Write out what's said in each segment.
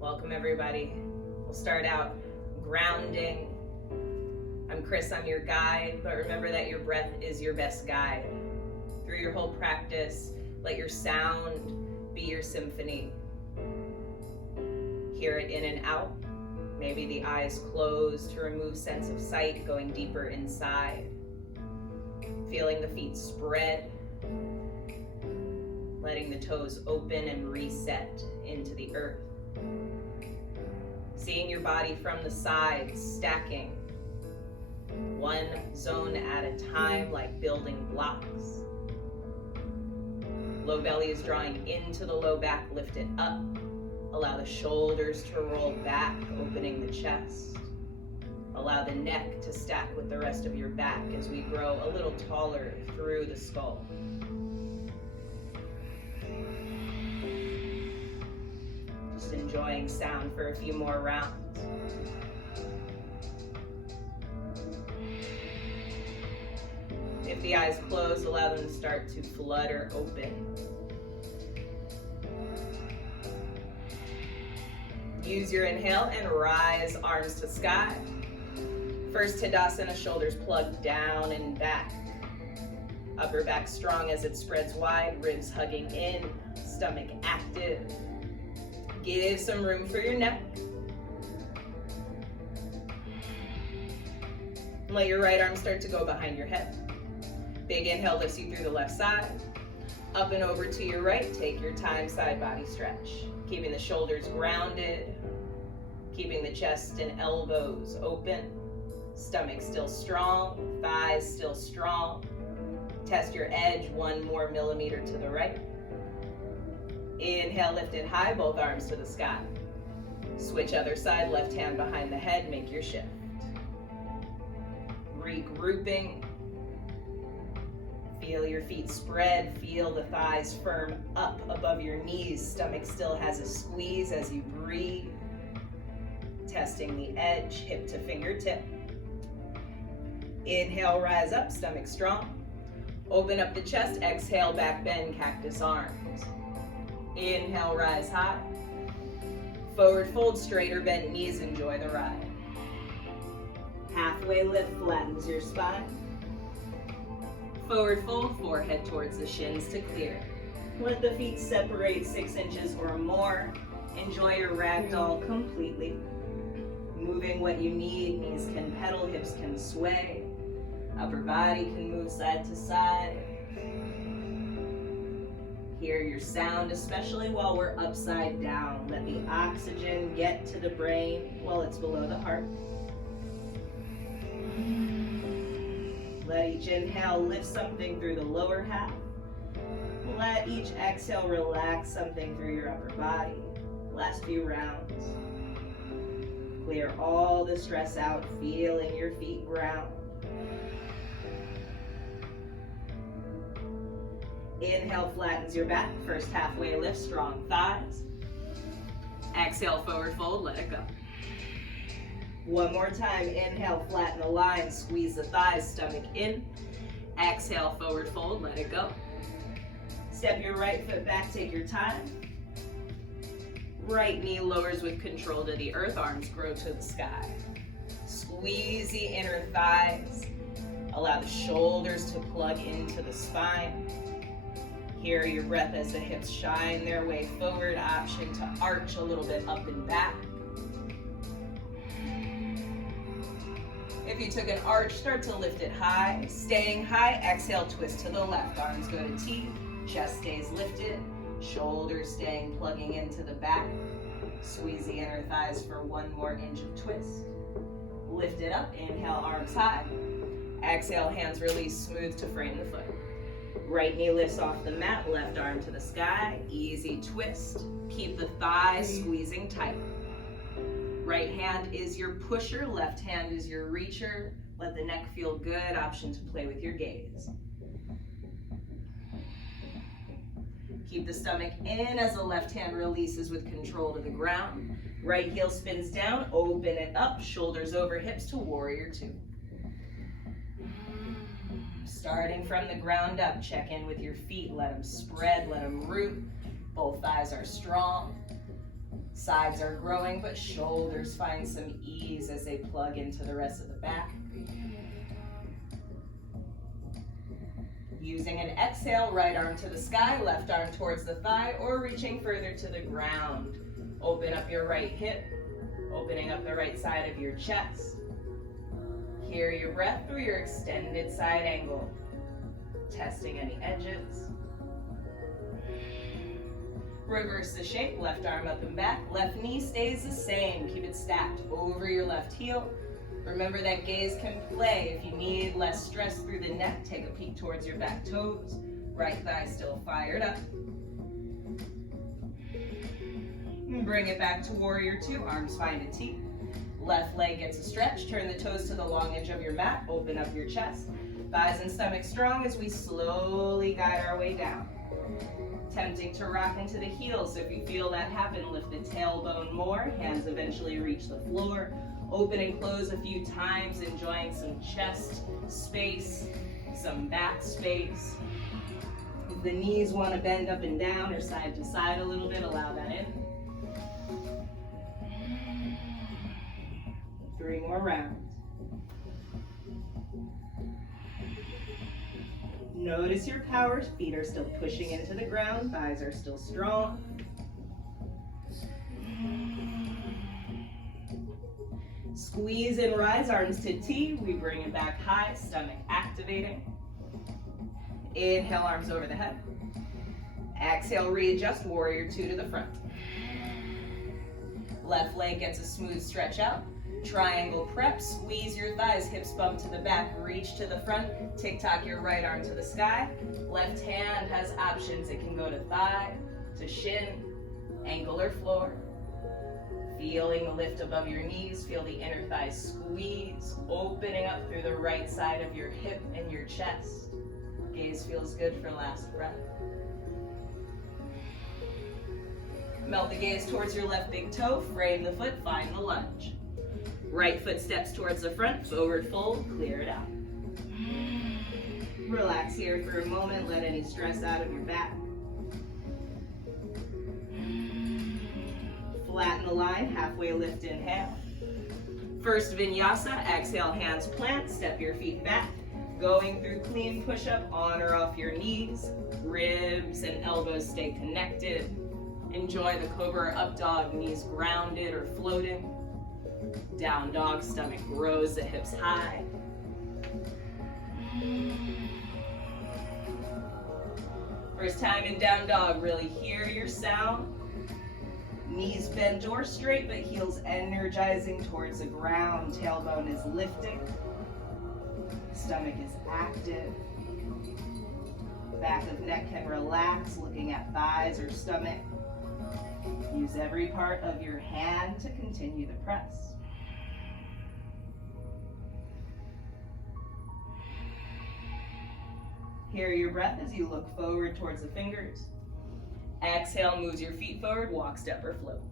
Welcome everybody. We'll start out grounding. I'm Kris, I'm your guide, but remember that your breath is your best guide. Through your whole practice, let your sound be your symphony. Hear it in and out. Maybe the eyes closed to remove sense of sight, going deeper inside. Feeling the feet spread. Letting the toes open and reset into the earth. Seeing your body from the side, stacking. One zone at a time, like building blocks. Low belly is drawing into the low back, lift it up. Allow the shoulders to roll back, opening the chest. Allow the neck to stack with the rest of your back as we grow a little taller through the skull. Just enjoying sound for a few more rounds. If the eyes close, allow them to start to flutter open. Use your inhale and rise, arms to sky. First Tadasana, shoulders plugged down and back. Upper back strong as it spreads wide, ribs hugging in, stomach active. Give some room for your neck. Let your right arm start to go behind your head. Big inhale lifts you through the left side. Up and over to your right, take your time, side body stretch. Keeping the shoulders grounded, keeping the chest and elbows open, stomach still strong, thighs still strong. Test your edge 1 more millimeter to the right. Inhale, lift it high, both arms to the sky. Switch other side, left hand behind the head, make your shift. Regrouping. Feel your feet spread, feel the thighs firm up above your knees. Stomach still has a squeeze as you breathe. Testing the edge, hip to fingertip. Inhale, rise up, stomach strong. Open up the chest, exhale, back bend, cactus arms. Inhale, rise high. Forward fold, straighter bent knees, enjoy the ride. Halfway lift flattens your spine. Forward fold, forehead towards the shins to clear. Let the feet separate 6 inches or more. Enjoy your ragdoll completely. Moving what you need, knees can pedal, hips can sway. Upper body can move side to side. Hear your sound, especially while we're upside down. Let the oxygen get to the brain while it's below the heart. Let each inhale lift something through the lower half. Let each exhale relax something through your upper body. Last few rounds. Clear all the stress out, feeling your feet ground. Inhale, flattens your back. First halfway lift, strong thighs. Exhale, forward fold, let it go. One more time, inhale, flatten the line, squeeze the thighs, stomach in. Exhale, forward fold, let it go. Step your right foot back, take your time. Right knee lowers with control to the earth, arms grow to the sky. Squeeze the inner thighs. Allow the shoulders to plug into the spine. Hear your breath as the hips shine their way forward, option to arch a little bit up and back. If you took an arch, start to lift it high. Staying high, exhale, twist to the left. Arms go to T, chest stays lifted, shoulders staying plugging into the back. Squeeze the inner thighs for 1 more inch of twist. Lift it up, inhale, arms high. Exhale, hands release, smooth to frame the foot. Right knee lifts off the mat, left arm to the sky. Easy twist. Keep the thighs squeezing tight. Right hand is your pusher, left hand is your reacher. Let the neck feel good, option to play with your gaze. Keep the stomach in as the left hand releases with control to the ground. Right heel spins down, open it up, shoulders over hips to warrior 2. Starting from the ground up, check in with your feet, let them spread, let them root. Both thighs are strong. Sides are growing, but shoulders find some ease as they plug into the rest of the back. Using an exhale, right arm to the sky, left arm towards the thigh, or reaching further to the ground. Open up your right hip, opening up the right side of your chest. Hear your breath through your extended side angle. Testing any edges. Reverse the shape, left arm up and back, left knee stays the same. Keep it stacked over your left heel. Remember that gaze can play. If you need less stress through the neck, take a peek towards your back toes. Right thigh still fired up. Bring it back to warrior two, arms find a T. Left leg gets a stretch, turn the toes to the long edge of your mat, open up your chest. Thighs and stomach strong as we slowly guide our way down. Tempting to rock into the heels, so if you feel that happen, lift the tailbone more, hands eventually reach the floor. Open and close a few times, enjoying some chest space, some back space. If the knees want to bend up and down or side to side a little bit, allow that in. 3 more rounds. Notice your power, feet are still pushing into the ground, thighs are still strong. Squeeze and rise, arms to T. We bring it back high, stomach activating. Inhale, arms over the head. Exhale, readjust, warrior two to the front. Left leg gets a smooth stretch out. Triangle prep, squeeze your thighs, hips bump to the back, reach to the front, tick-tock your right arm to the sky. Left hand has options. It can go to thigh, to shin, ankle or floor. Feeling the lift above your knees, feel the inner thigh squeeze, opening up through the right side of your hip and your chest. Gaze feels good for last breath. Melt the gaze towards your left big toe, frame the foot, find the lunge. Right foot steps towards the front, forward fold, clear it out. Relax here for a moment, let any stress out of your back. Flatten the line, halfway lift, inhale. First vinyasa, exhale, hands plant, step your feet back. Going through clean push-up, on or off your knees. Ribs and elbows stay connected. Enjoy the cobra or up dog, knees grounded or floating. Down dog, stomach grows, the hips high. First time in down dog, really hear your sound. Knees bent or straight, but heels energizing towards the ground. Tailbone is lifting. Stomach is active. Back of neck can relax, looking at thighs or stomach. Use every part of your hand to continue the press. Hear your breath as you look forward towards the fingers. Exhale, moves your feet forward, walk, step, or float.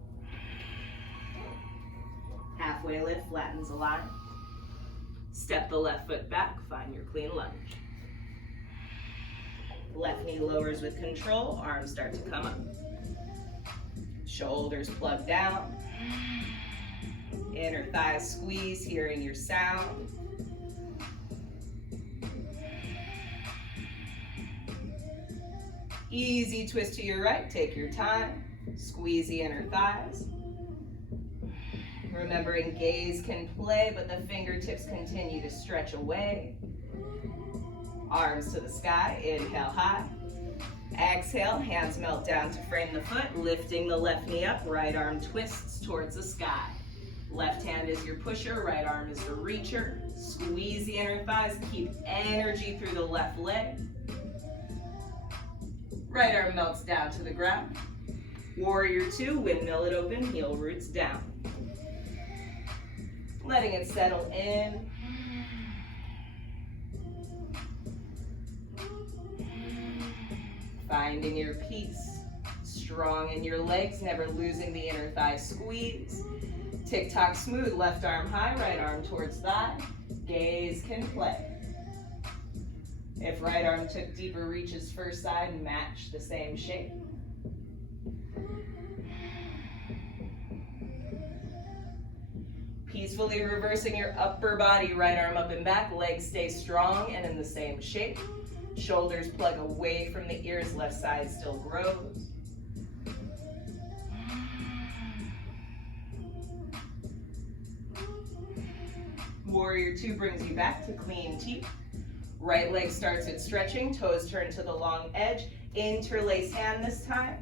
Halfway lift, flattens the line. Step the left foot back, find your clean lunge. Left knee lowers with control, arms start to come up. Shoulders plug down. Inner thighs squeeze, hearing your sound. Easy twist to your right, take your time. Squeeze the inner thighs. Remembering gaze can play, but the fingertips continue to stretch away. Arms to the sky, inhale high. Exhale, hands melt down to frame the foot, lifting the left knee up, right arm twists towards the sky. Left hand is your pusher, right arm is the reacher. Squeeze the inner thighs, keep energy through the left leg. Right arm melts down to the ground. Warrior two, windmill it open, heel roots down. Letting it settle in. Finding your peace. Strong in your legs, never losing the inner thigh squeeze. Tick-tock smooth, left arm high, right arm towards thigh. Gaze can play. If right arm took deeper reaches first side, match the same shape. Peacefully reversing your upper body, right arm up and back, legs stay strong and in the same shape. Shoulders plug away from the ears, left side still grows. Warrior two brings you back to clean teeth. Right leg starts its stretching, toes turn to the long edge. Interlace hand this time.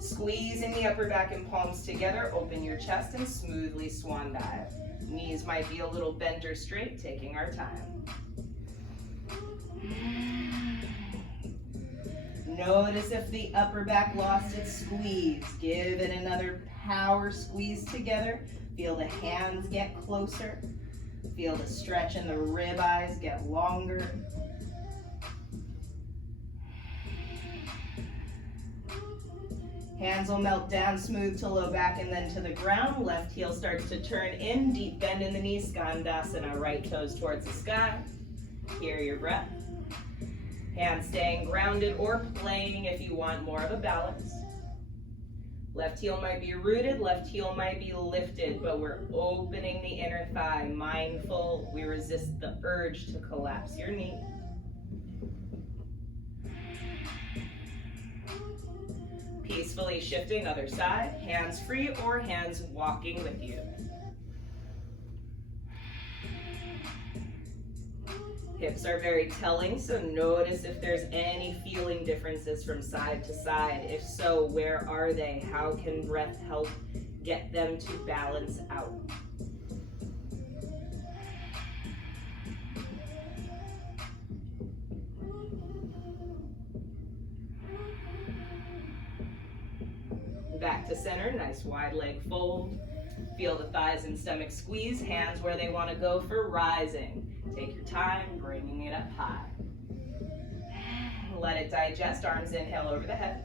Squeezing the upper back and palms together, open your chest and smoothly swan dive. Knees might be a little bent or straight, taking our time. Notice if the upper back lost its squeeze. Give it another power squeeze together. Feel the hands get closer. Feel the stretch in the rib eyes get longer. Hands will melt down, smooth to low back and then to the ground. Left heel starts to turn in, deep bend in the knees, Skandasana, right toes towards the sky. Hear your breath. Hands staying grounded or playing if you want more of a balance. Left heel might be rooted, left heel might be lifted, but we're opening the inner thigh, mindful. We resist the urge to collapse your knee. Peacefully shifting other side, hands free or hands walking with you. Hips are very telling, so notice if there's any feeling differences from side to side. If so, where are they? How can breath help get them to balance out? Back to center, nice wide leg fold. Feel the thighs and stomach squeeze, hands where they want to go for rising. Take your time, bringing it up high. Let it digest, arms inhale over the head.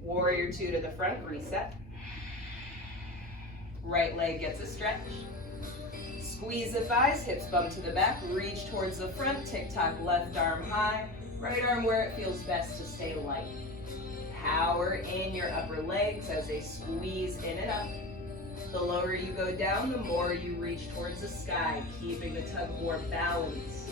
Warrior two to the front, reset. Right leg gets a stretch. Squeeze the thighs, hips bump to the back, reach towards the front, tick-tock, left arm high, right arm where it feels best to stay light. Power in your upper legs as they squeeze in and up. The lower you go down, the more you reach towards the sky, keeping the tug of war balanced.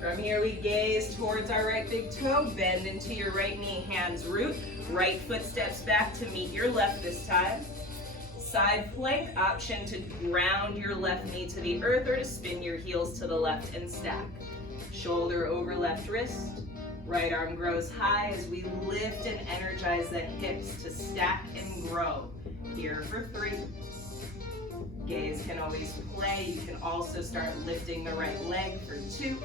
From here we gaze towards our right big toe, bend into your right knee, hands root, right foot steps back to meet your left this time. Side plank, option to ground your left knee to the earth or to spin your heels to the left and stack. Shoulder over left wrist, right arm grows high as we lift and energize the hips to stack and grow. Here for 3. Gaze can always play. You can also start lifting the right leg for 2.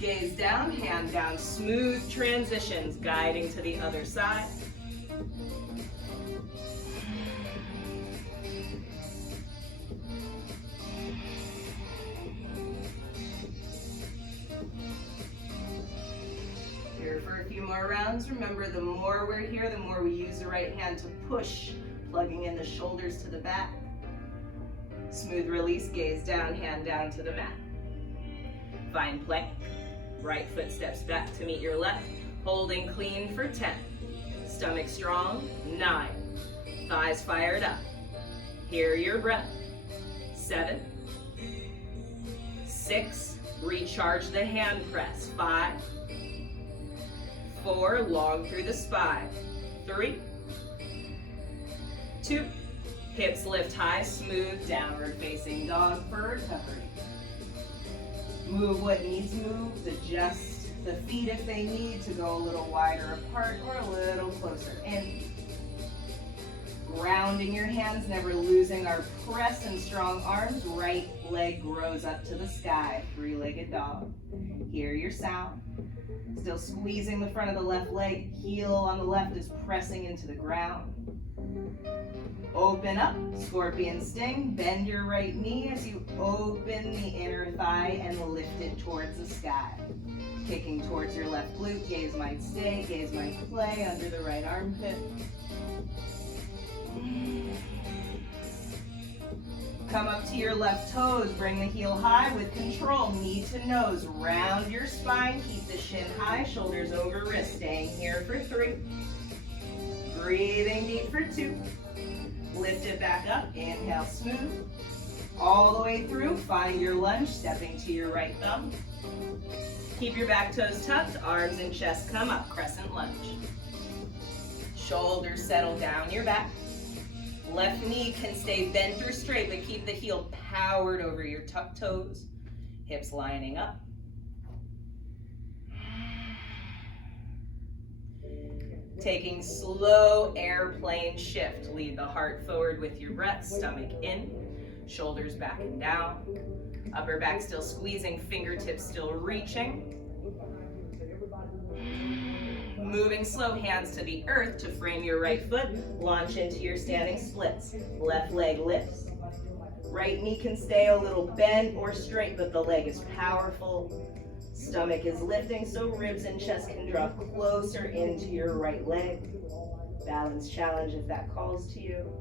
Gaze down, hand down, smooth transitions, guiding to the other side. Here for a few more rounds. Remember, the more we're here, the more we use the right hand to push, plugging in the shoulders to the back. Smooth release, gaze down, hand down to the mat. Find plank. Right foot steps back to meet your left, holding clean for 10. Stomach strong, 9. Thighs fired up. Hear your breath. 7. 6. Recharge the hand press. 5. 4. Long through the spine. 3. 2. Hips lift high, smooth, downward facing dog for recovery. Move what needs moved, adjust the feet if they need to go a little wider apart or a little closer in. Grounding your hands, never losing our press and strong arms. Right leg grows up to the sky, 3-legged dog. Hear your sound. Still squeezing the front of the left leg, heel on the left is pressing into the ground. Open up, scorpion sting, bend your right knee as you open the inner thigh and lift it towards the sky. Kicking towards your left glute, gaze might stay, gaze might play under the right armpit. Come up to your left toes, bring the heel high with control, knee to nose, round your spine, keep the shin high, shoulders over wrist, staying here for 3. Breathing deep for 2. Lift it back up, inhale, smooth. All the way through, find your lunge, stepping to your right thumb. Keep your back toes tucked, arms and chest come up, crescent lunge. Shoulders settle down your back. Left knee can stay bent or straight, but keep the heel powered over your tucked toes. Hips lining up. Taking slow airplane shift. Lead the heart forward with your breath, stomach in, shoulders back and down. Upper back still squeezing, fingertips still reaching. Moving slow, hands to the earth to frame your right foot. Launch into your standing splits. Left leg lifts. Right knee can stay a little bent or straight, but the leg is powerful. Stomach is lifting, so ribs and chest can draw closer into your right leg. Balance challenge if that calls to you.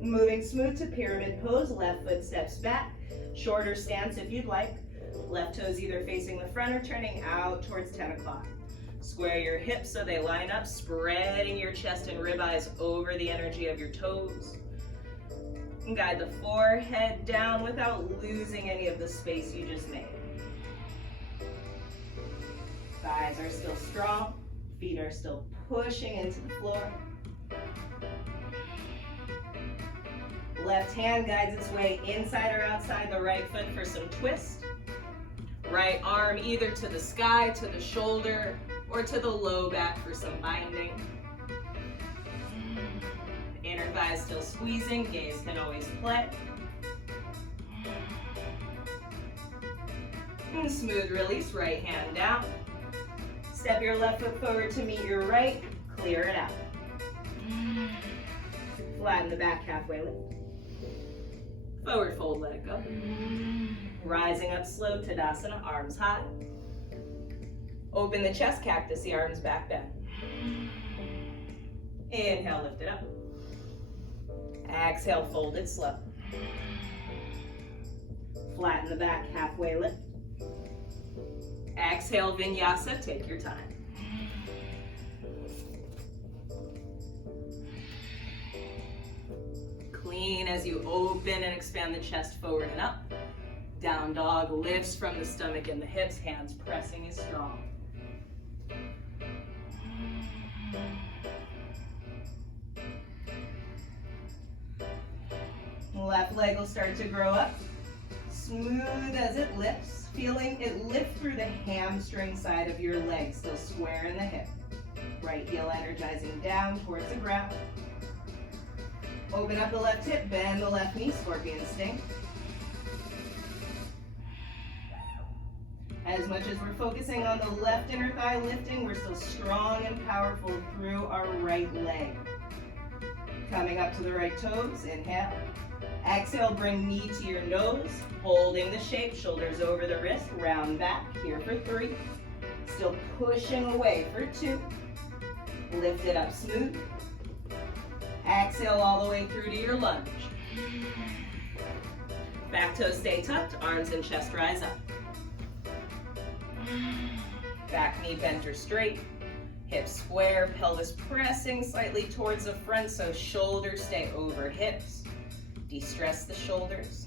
Moving smooth to pyramid pose, left foot steps back. Shorter stance if you'd like. Left toes either facing the front or turning out towards 10 o'clock. Square your hips so they line up, spreading your chest and ribeyes over the energy of your toes. And guide the forehead down without losing any of the space you just made. Thighs are still strong, feet are still pushing into the floor. Left hand guides its way inside or outside the right foot for some twist. Right arm either to the sky, to the shoulder, or to the low back for some binding. Inner thighs still squeezing, gaze can always play. And smooth release, right hand down. Step your left foot forward to meet your right, clear it out. Flatten the back, halfway lift. Forward fold, let it go. Rising up slow, Tadasana, arms high. Open the chest, cactus, the arms back bend. Inhale, lift it up. Exhale, fold it slow. Flatten the back, halfway lift. Exhale, vinyasa, take your time. Clean as you open and expand the chest forward and up. Down dog lifts from the stomach and the hips, hands pressing is strong. Left leg will start to grow up, smooth as it lifts, feeling it lift through the hamstring side of your leg, still square in the hip. Right heel energizing down towards the ground. Open up the left hip, bend the left knee, scorpion sting. As much as we're focusing on the left inner thigh lifting, we're still strong and powerful through our right leg. Coming up to the right toes, inhale. Exhale, bring knee to your nose, holding the shape, shoulders over the wrist, round back, here for 3. Still pushing away for 2. Lift it up smooth. Exhale all the way through to your lunge. Back toes stay tucked, arms and chest rise up. Back knee bent or straight. Hips square, pelvis pressing slightly towards the front so shoulders stay over hips. De-stress the shoulders.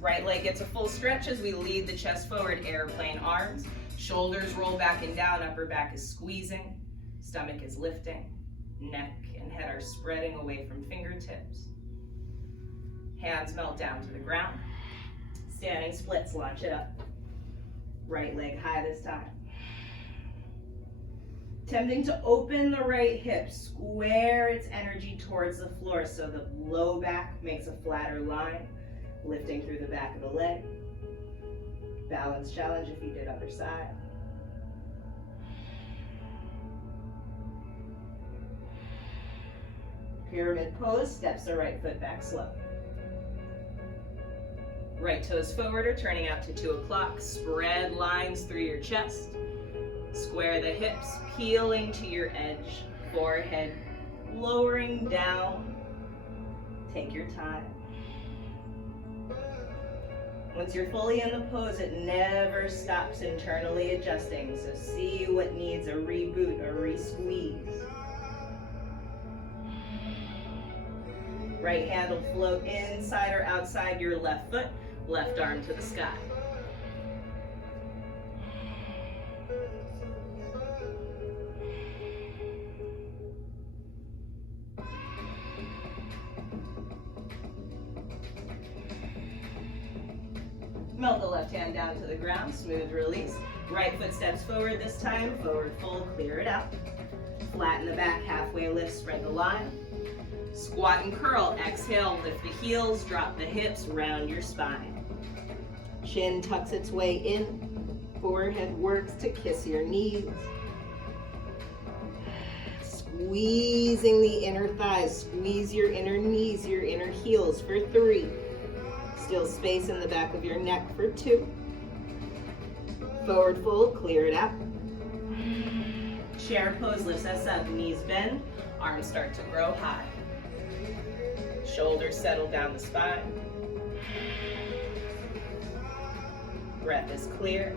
Right leg gets a full stretch as we lead the chest forward, airplane arms. Shoulders roll back and down, upper back is squeezing. Stomach is lifting. Neck and head are spreading away from fingertips. Hands melt down to the ground. Standing splits, launch it up. Right leg high this time. Attempting to open the right hip, square its energy towards the floor so the low back makes a flatter line, lifting through the back of the leg. Balance challenge if you did other side. Pyramid pose, steps the right foot back slow. Right toes forward or turning out to 2 o'clock. Spread lines through your chest. Square the hips, peeling to your edge. Forehead lowering down. Take your time. Once you're fully in the pose, it never stops internally adjusting. So see what needs a reboot, a re-squeeze. Right hand will float inside or outside your left foot, left arm to the sky. Melt the left hand down to the ground, smooth release. Right foot steps forward this time, forward fold, clear it out. Flatten the back, halfway lift, spread the line. Squat and curl, exhale, lift the heels, drop the hips, round your spine. Chin tucks its way in, forehead works to kiss your knees. Squeezing the inner thighs, squeeze your inner knees, your inner heels for 3. Still space in the back of your neck for 2. Forward fold, clear it out. Chair pose lifts us up, knees bend, arms start to grow high. Shoulders settle down the spine. Breath is clear.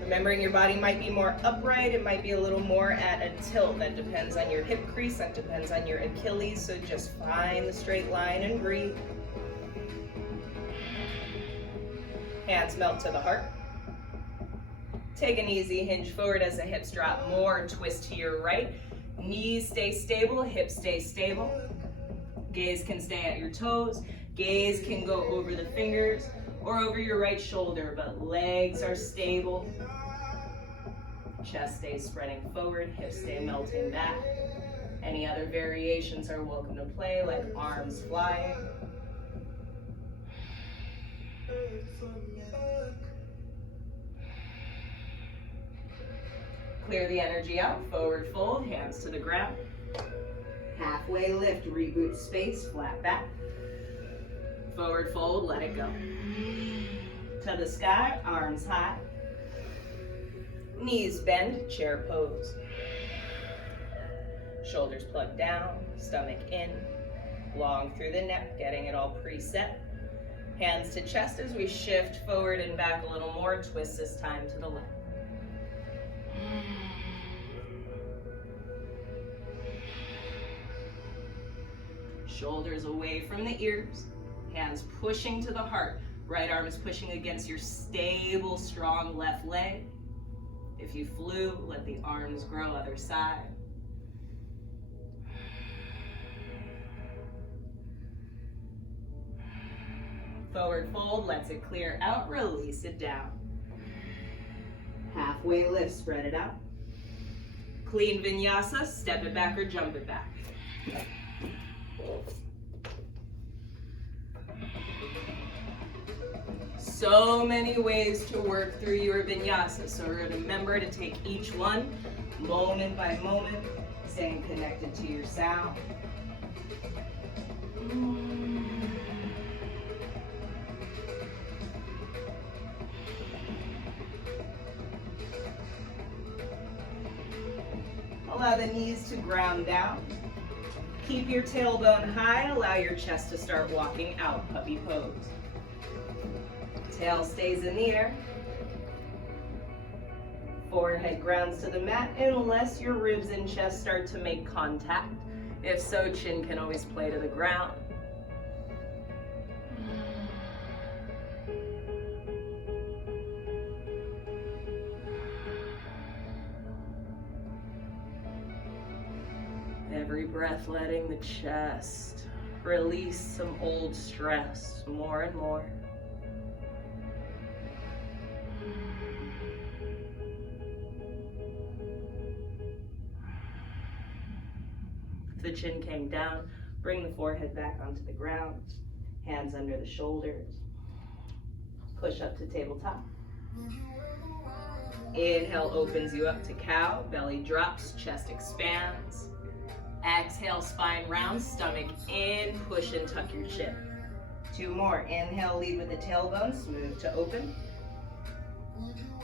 Remembering your body might be more upright, it might be a little more at a tilt. That depends on your hip crease, that depends on your Achilles, so just find the straight line and breathe. Hands melt to the heart. Take an easy hinge forward as the hips drop more, twist to your right. Knees stay stable, hips stay stable. Gaze can stay at your toes. Gaze can go over the fingers or over your right shoulder, but legs are stable. Chest stays spreading forward, hips stay melting back. Any other variations are welcome to play, like arms flying. Clear the energy out, forward fold, hands to the ground. Halfway lift, reboot space, flat back. Forward fold, let it go. To the sky, arms high. Knees bend, chair pose. Shoulders plug down, stomach in. Long through the neck, getting it all preset. Hands to chest as we shift forward and back a little more. Twist this time to the left. Shoulders away from the ears. Hands pushing to the heart. Right arm is pushing against your stable, strong left leg. If you flew, let the arms grow other side. Forward fold, lets it clear out, release it down. Halfway lift, spread it out. Clean vinyasa, step it back or jump it back. So many ways to work through your vinyasa, so remember to take each one moment by moment, staying connected to your sound. Allow the knees to ground down. Keep your tailbone high, allow your chest to start walking out, puppy pose. Tail stays in the air. Forehead grounds to the mat unless your ribs and chest start to make contact. If so, chin can always play to the ground. Every breath letting the chest release some old stress more and more. If the chin came down, bring the forehead back onto the ground, hands under the shoulders. Push up to tabletop. Inhale opens you up to cow, belly drops, chest expands. Exhale, spine round, stomach in, push and tuck your chin. 2 more. Inhale, lead with the tailbone, smooth to open.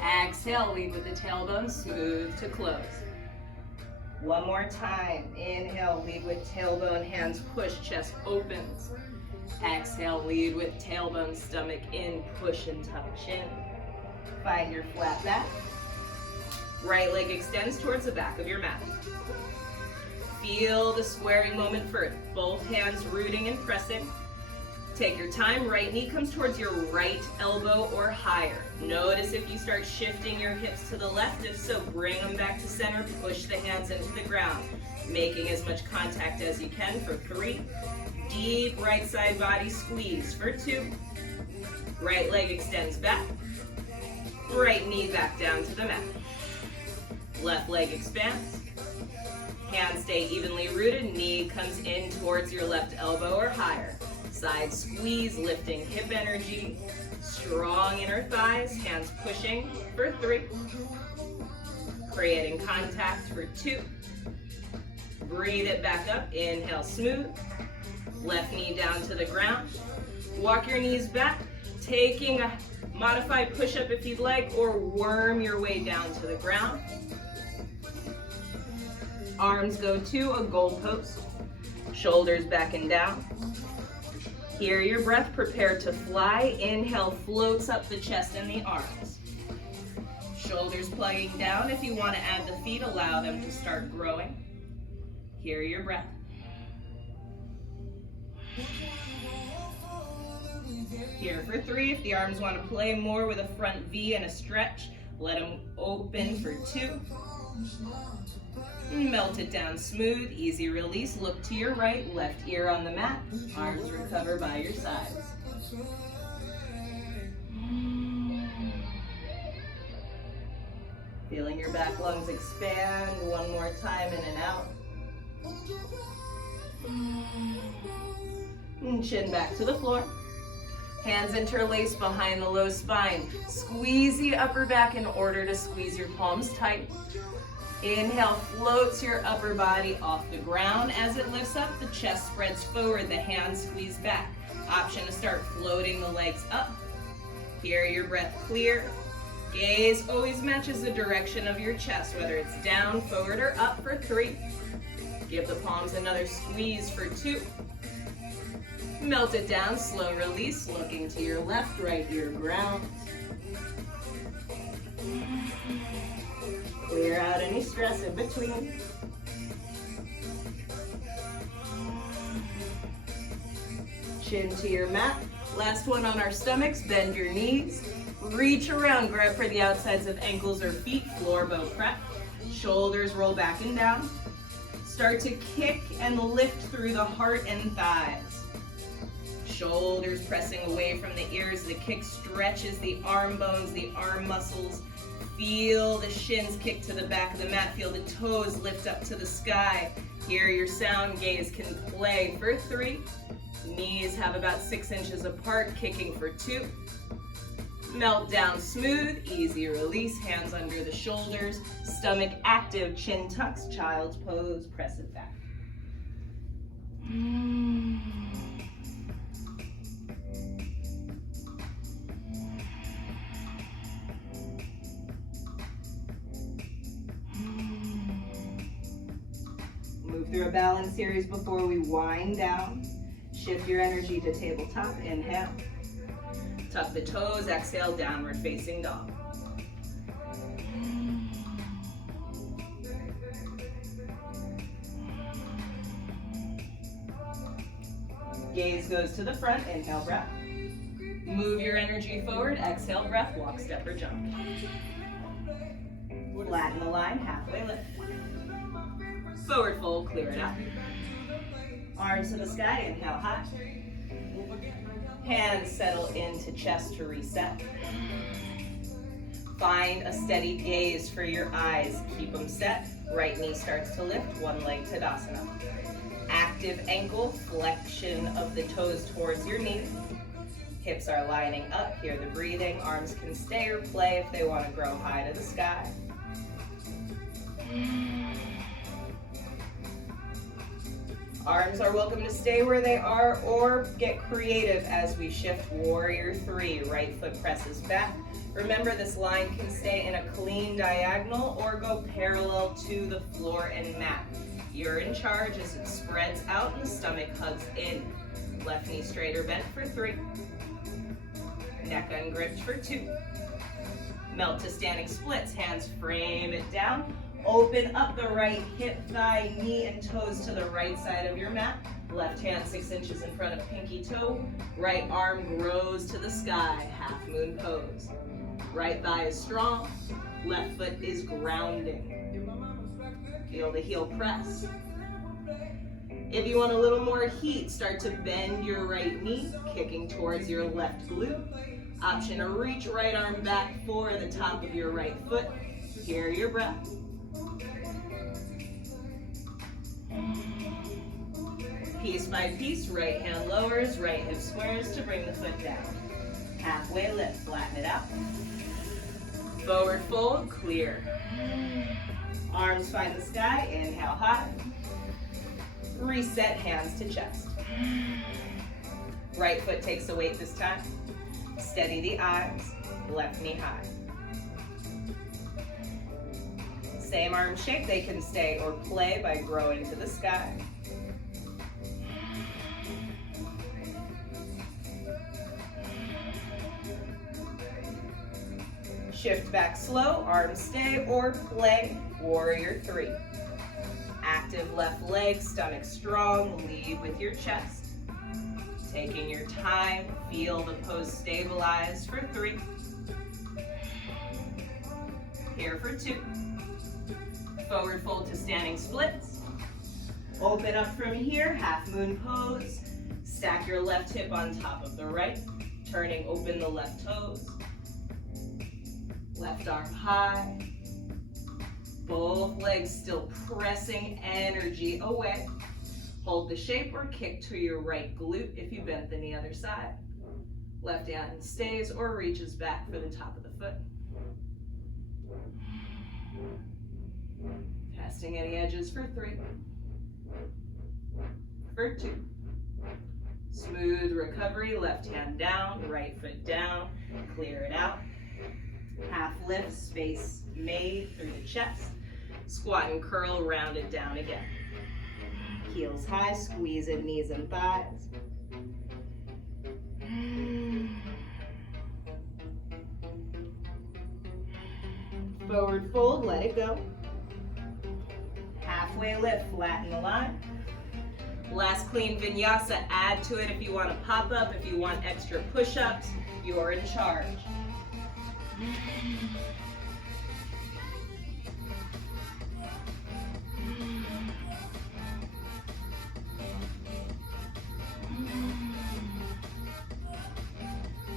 Exhale, lead with the tailbone, smooth to close. One more time. Inhale, lead with tailbone, hands push, chest opens. Exhale, lead with tailbone, stomach in, push and tuck chin. Find your flat back. Right leg extends towards the back of your mat. Feel the squaring moment first. Both hands rooting and pressing. Take your time. Right knee comes towards your right elbow or higher. Notice if you start shifting your hips to the left. If so, bring them back to center. Push the hands into the ground, making as much contact as you can for 3. Deep right side body squeeze for 2. Right leg extends back. Right knee back down to the mat. Left leg expands. Hands stay evenly rooted. Knee comes in towards your left elbow or higher. Side squeeze, lifting hip energy. Strong inner thighs. Hands pushing for 3. Creating contact for 2. Breathe it back up. Inhale, smooth. Left knee down to the ground. Walk your knees back. Taking a modified push-up if you'd like, or worm your way down to the ground. Arms go to a goalpost. Shoulders back and down. Hear your breath, prepare to fly. Inhale, floats up the chest and the arms. Shoulders plugging down. If you want to add the feet, allow them to start growing. Hear your breath. Here for 3. If the arms want to play more with a front V and a stretch, let them open for 2. Melt it down smooth, easy release. Look to your right, left ear on the mat. Arms recover by your sides. Feeling your back lungs expand. One more time, in and out. And chin back to the floor. Hands interlace behind the low spine. Squeeze the upper back in order to squeeze your palms tight. Inhale, floats your upper body off the ground. As it lifts up, the chest spreads forward, the hands squeeze back. Option to start floating the legs up. Hear your breath clear. Gaze always matches the direction of your chest, whether it's down, forward, or up for 3. Give the palms another squeeze for 2. Melt it down, slow release, looking to your left, right ear ground. Clear out any stress in between. Chin to your mat. Last one on our stomachs, bend your knees. Reach around, grab for the outsides of ankles or feet, floor bow prep. Shoulders roll back and down. Start to kick and lift through the heart and thighs. Shoulders pressing away from the ears. The kick stretches the arm bones, the arm muscles. Feel the shins kick to the back of the mat. Feel the toes lift up to the sky. Hear your sound. Gaze can play for 3. Knees have about 6 inches apart, kicking for 2. Melt down smooth, easy release. Hands under the shoulders. Stomach active, chin tucks, child's pose. Press it back. Move through a balance series before we wind down. Shift your energy to tabletop. Inhale. Tuck the toes. Exhale, downward facing dog. Gaze goes to the front. Inhale, breath. Move your energy forward. Exhale, breath. Walk, step, or jump. Flatten the line. Halfway lift. Forward fold, clear it out. Arms to the sky, inhale high. Hands settle into chest to reset. Find a steady gaze for your eyes. Keep them set. Right knee starts to lift, one leg Tadasana. Active ankle, flexion of the toes towards your knee. Hips are lining up, hear the breathing. Arms can stay or play if they want to grow high to the sky. Arms are welcome to stay where they are or get creative as we shift warrior three. Right foot presses back. Remember, this line can stay in a clean diagonal or go parallel to the floor and mat. You're in charge as it spreads out and the stomach hugs in. Left knee straight or bent for 3. Neck ungripped for 2. Melt to standing splits. Hands frame it down. Open up the right hip, thigh, knee, and toes to the right side of your mat. Left hand 6 inches in front of pinky toe. Right arm grows to the sky. Half moon pose. Right thigh is strong. Left foot is grounding. Feel the heel press. If you want a little more heat, start to bend your right knee, kicking towards your left glute. Option to reach right arm back for the top of your right foot. Hear your breath. Piece by piece, right hand lowers, right hip squares to bring the foot down. Halfway lift, flatten it out. Forward fold, clear. Arms find the sky, inhale high. Reset, hands to chest. Right foot takes the weight this time. Steady the eyes, left knee high. Same arm shape, they can stay or play by growing to the sky. Shift back slow, arms stay or play, warrior three. Active left leg, stomach strong, lead with your chest. Taking your time, feel the pose stabilized for 3. Here for 2. Forward fold to standing splits. Open up from here, half moon pose. Stack your left hip on top of the right, turning open the left toes. Left arm high. Both legs still pressing energy away. Hold the shape or kick to your right glute if you bent the knee other side. Left hand stays or reaches back for the top of the foot. Testing any edges for 3. For 2. Smooth recovery, left hand down, right foot down, clear it out. Half lift, space made through the chest. Squat and curl, round it down again. Heels high, squeeze in knees and thighs. Forward fold, let it go. Halfway lift, flatten the line. Last clean vinyasa, add to it if you want to pop up, if you want extra push-ups, you're in charge.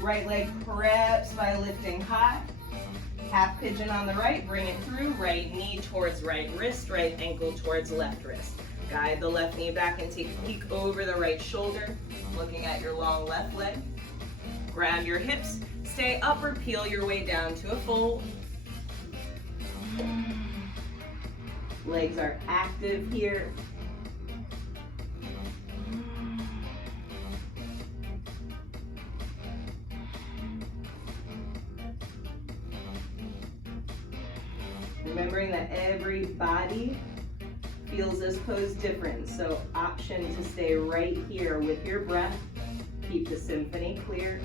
Right leg preps by lifting high. Half pigeon on the right, bring it through. Right knee towards right wrist, right ankle towards left wrist. Guide the left knee back and take a peek over the right shoulder, looking at your long left leg. Ground your hips, stay up or peel your way down to a fold. Legs are active here. Remembering that every body feels this pose different, so option to stay right here with your breath. Keep the symphony clear.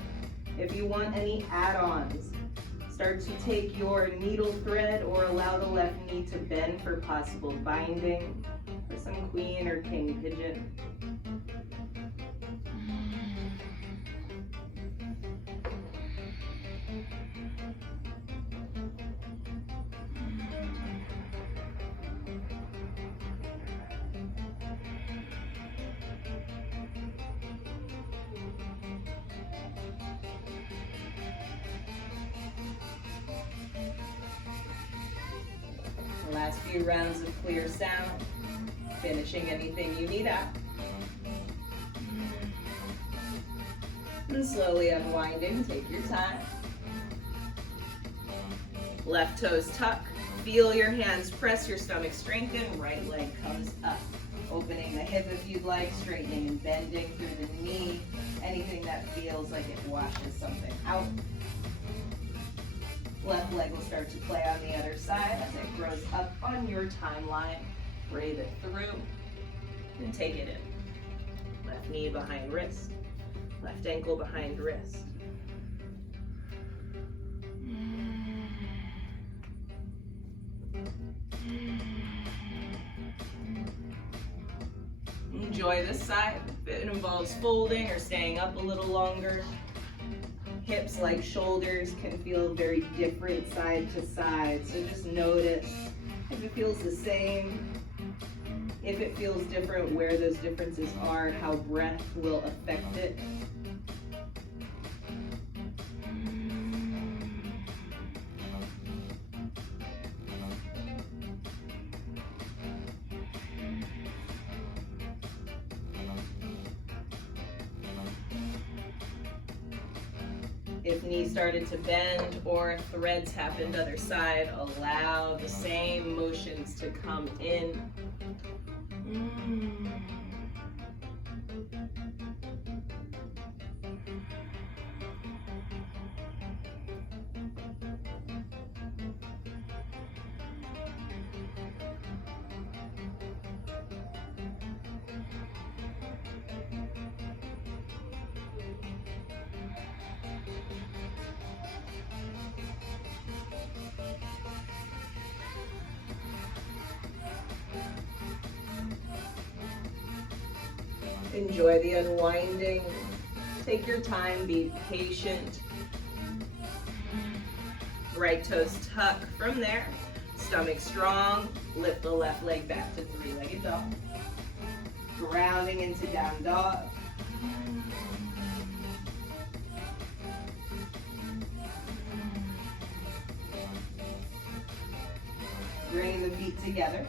If you want any add-ons, start to take your needle thread or allow the left knee to bend for possible binding for some queen or king pigeon. Last few rounds of clear sound, finishing anything you need out. And slowly unwinding, take your time. Left toes tuck, feel your hands press, your stomach strengthen, right leg comes up. Opening the hip if you'd like, straightening and bending through the knee. Anything that feels like it washes something out. Left leg will start to play on the other side as it grows up on your timeline. Breathe it through and take it in. Left knee behind wrist. Left ankle behind wrist. Enjoy this side. If it involves folding or staying up a little longer. Hips, like shoulders, can feel very different side to side. So just notice if it feels the same, if it feels different, where those differences are, how breath will affect it. If knees started to bend or threads happened other side, allow the same motions to come in. Enjoy the unwinding. Take your time, be patient. Right toes tuck from there. Stomach strong. Lift the left leg back to three-legged dog. Grounding into down dog. Bring the feet together.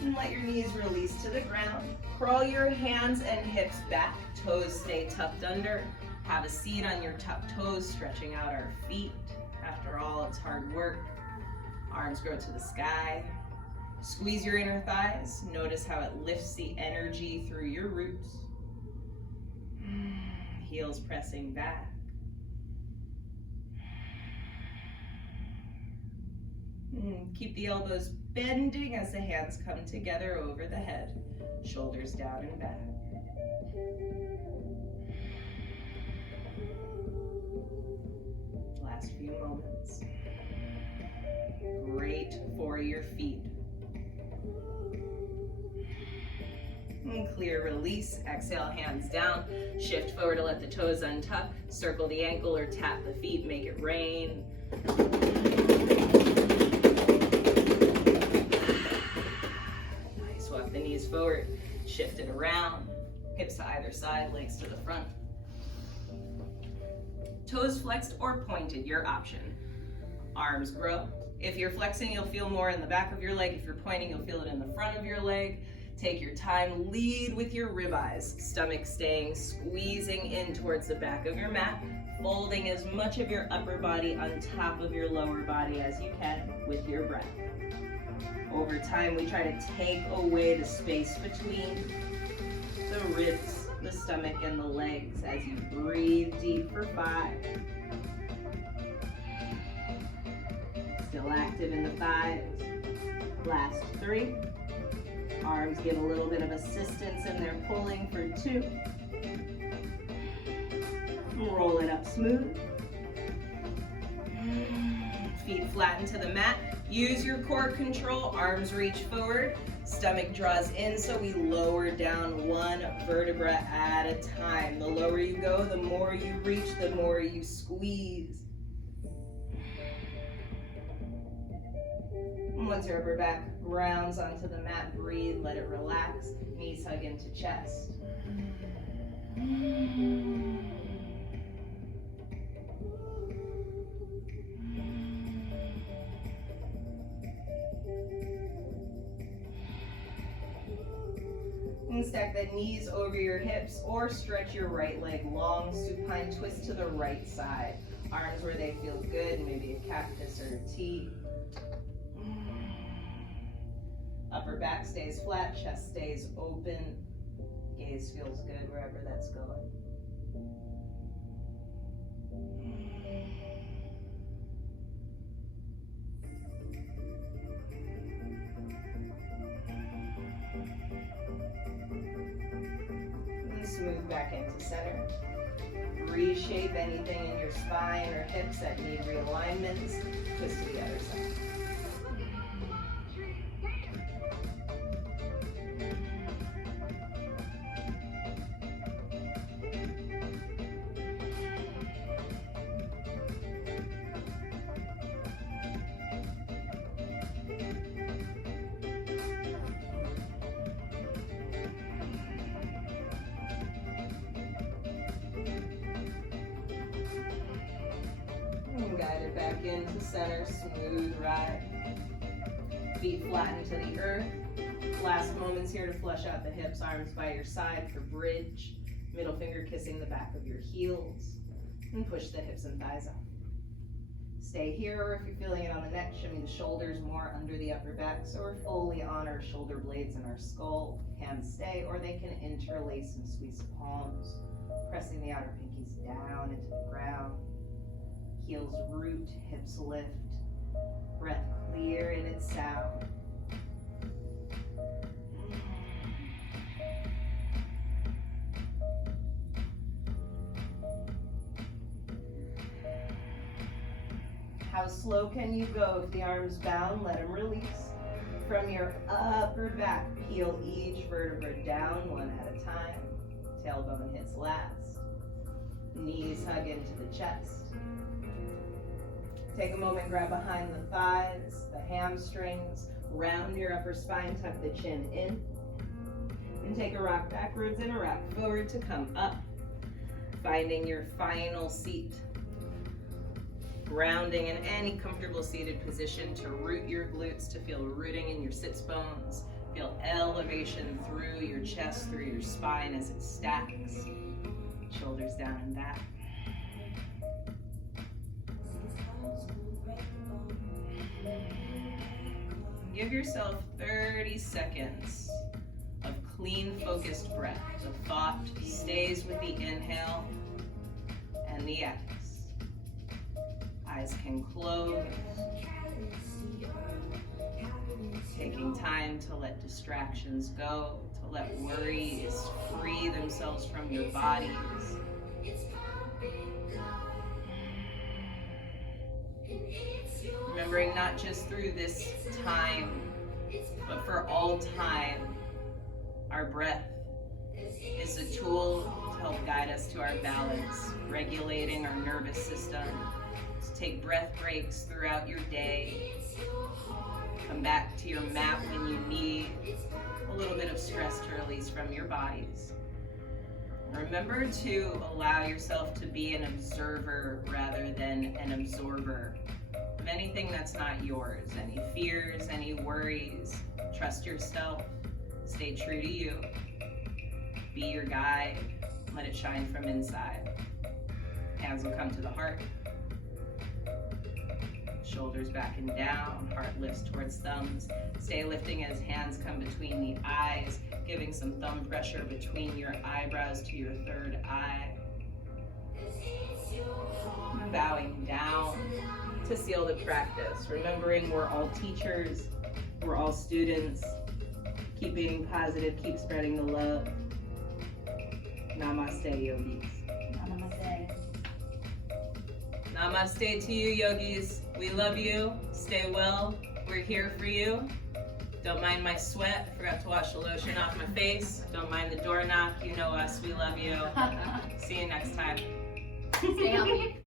And let your knees release to the ground. Crawl your hands and hips back. Toes stay tucked under. Have a seat on your tucked toes, stretching out our feet. After all, it's hard work. Arms grow to the sky. Squeeze your inner thighs. Notice how it lifts the energy through your roots. Heels pressing back. Keep the elbows bending as the hands come together over the head. Shoulders down and back. Last few moments. Great for your feet. And clear, release. Exhale, hands down. Shift forward to let the toes untuck. Circle the ankle or tap the feet. Make it rain. Nice. Walk the knees forward. Shift it around. Hips to either side, legs to the front. Toes flexed or pointed, your option. Arms grow. If you're flexing, you'll feel more in the back of your leg. If you're pointing, you'll feel it in the front of your leg. Take your time, lead with your ribeyes. Stomach staying, squeezing in towards the back of your mat. Folding as much of your upper body on top of your lower body as you can with your breath. Over time, we try to take away the space between the ribs, the stomach, and the legs as you breathe deep for 5. Still active in the thighs. Last 3. Arms give a little bit of assistance in their pulling for 2. Roll it up smooth. Feet flatten to the mat. Use your core control. Arms reach forward. Stomach draws in, so we lower down 1 vertebra at a time. The lower you go, the more you reach, the more you squeeze. Once your upper back rounds onto the mat, breathe, let it relax. Knees hug into chest. And stack the knees over your hips or stretch your right leg long. Supine twist to the right side. Arms where they feel good, maybe a cactus or a T. Upper back stays flat, chest stays open. Gaze feels good wherever that's going. And smooth back into center. Reshape anything in your spine or hips that need realignments. Twist to the other side. Guide it back into center, smooth ride. Feet flatten to the earth. Last moments here to flush out the hips, arms by your side for bridge. Middle finger kissing the back of your heels. And push the hips and thighs up. Stay here, or if you're feeling it on the neck, shimmy the shoulders more under the upper back so we're fully on our shoulder blades and our skull. Hands stay, or they can interlace and squeeze palms, pressing the outer pinkies down into the ground. Heels root, hips lift, breath clear in its sound. How slow can you go? If the arms bound, let them release. From your upper back, peel each vertebra down one at a time. Tailbone hits last. Knees hug into the chest. Take a moment, grab behind the thighs, the hamstrings, round your upper spine, tuck the chin in. And take a rock backwards and a rock forward to come up. Finding your final seat. Grounding in any comfortable seated position to root your glutes, to feel rooting in your sits bones. Feel elevation through your chest, through your spine as it stacks. Shoulders down and back. Give yourself 30 seconds of clean, focused breath. The thought stays with the inhale and the exhale. Eyes can close. Taking time to let distractions go, to let worries free themselves from your bodies. Remembering not just through this time, but for all time, our breath is a tool to help guide us to our balance, regulating our nervous system. To take breath breaks throughout your day. Come back to your mat when you need a little bit of stress to release from your bodies. Remember to allow yourself to be an observer rather than an absorber of anything that's not yours. Any fears, any worries. Trust yourself. Stay true to you. Be your guide. Let it shine from inside. Hands will come to the heart. Shoulders back and down, heart lifts towards thumbs. Stay lifting as hands come between the eyes, giving some thumb pressure between your eyebrows to your third eye. Bowing down to seal the practice, remembering we're all teachers, we're all students. Keep being positive, keep spreading the love. Namaste, yogis. Namaste. Namaste to you, yogis. We love you. Stay well. We're here for you. Don't mind my sweat. I forgot to wash the lotion off my face. Don't mind the door knock. You know us. We love you. See you next time. Stay healthy.